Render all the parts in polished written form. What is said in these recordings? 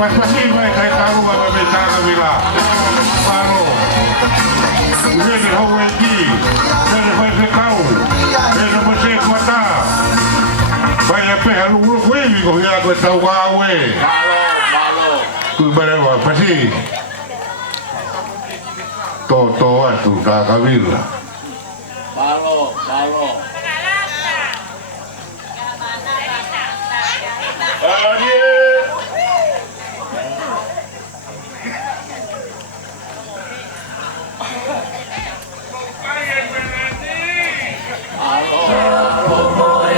Paspasin mai kai taru ga be tana vila. Paro. Vene Houeiki. Vene vai se kau. Vene mo se kwata. Vai a pe halu foi mi ko ya ko tau ga we. Tu bare va pasi. To atu Dargavlle. Halo.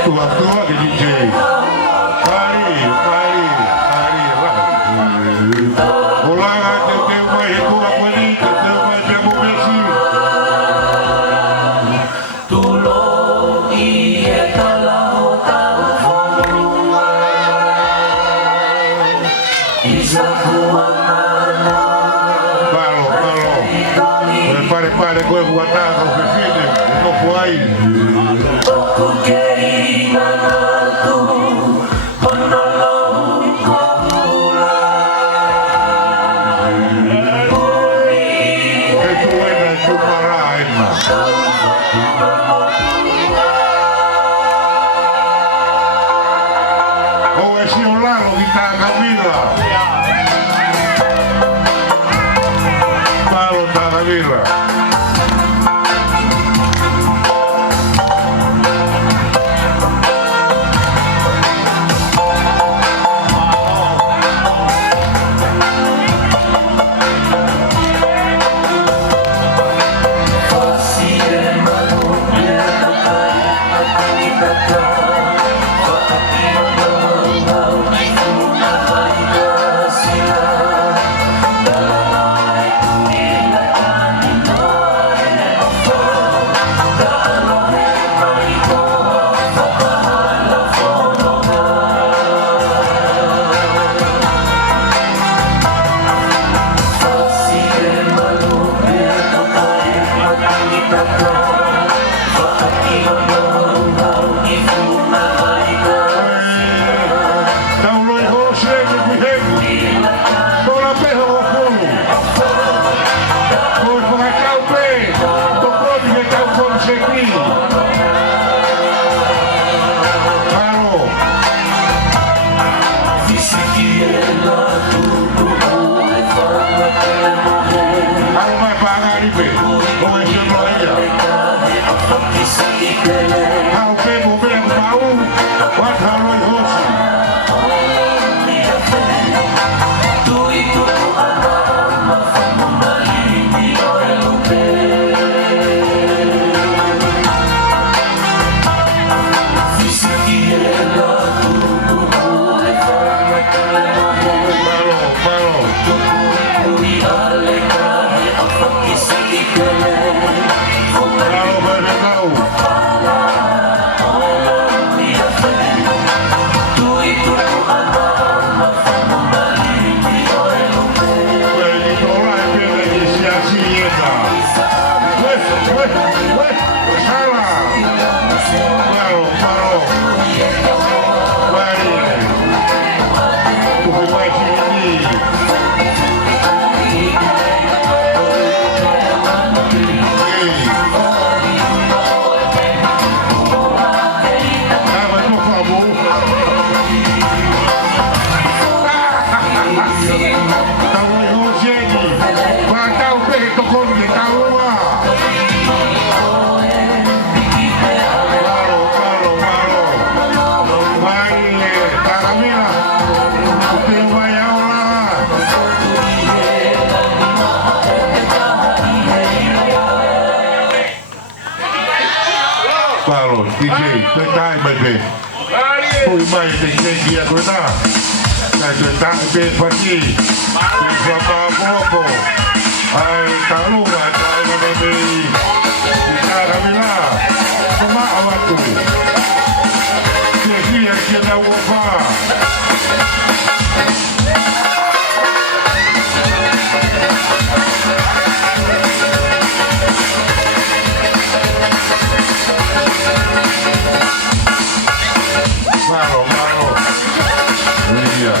Tua che DJ. Pari. Langa te vai tua bonita, te vai te bobesi. Tu lo ieta la hota Isa kuamana. Pare coi guardato che fine, non puoi. Palo, DJ, dai baby. Poi mai DJ dia kota. Dai be pagi. Berapa popo. Ai tahu ada baby. Dargavlle. Cuma awak tu. Jadi yang kita wafa. Malo. Iya.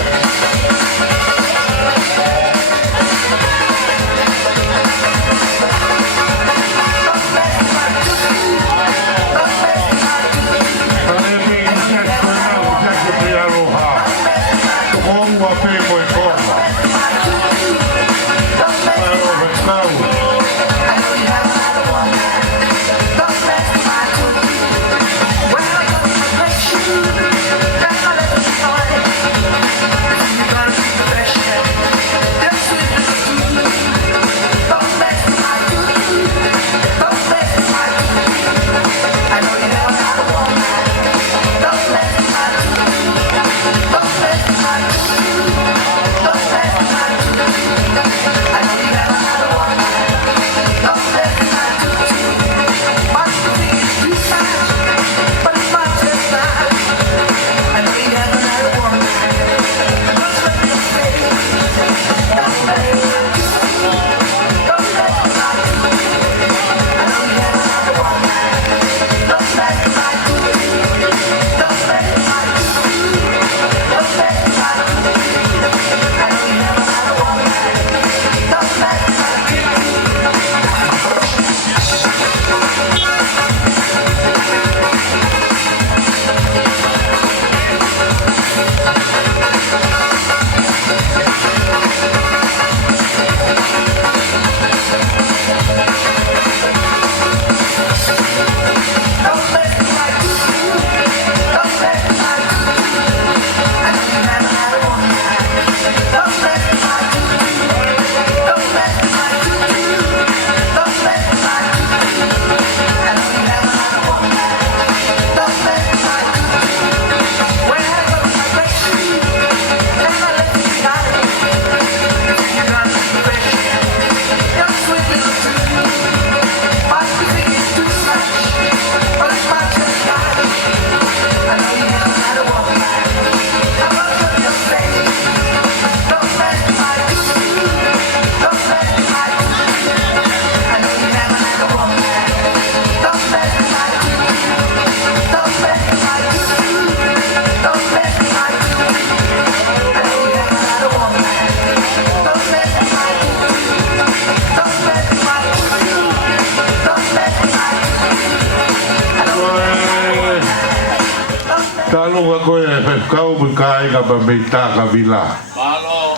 kau bekai ka pamita ka vila. Malo.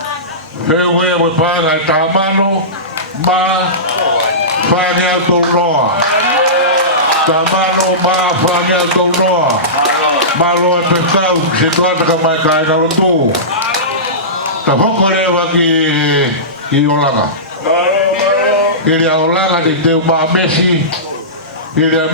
Hewe mo Paanga tamano ma Feinga Tonga. Tamano ma Feinga Tonga. Malo te kau se toa ka mai kai ka lotu. Ta hokore wa ki Langa. Ele Langa de teu ma Messi. Ele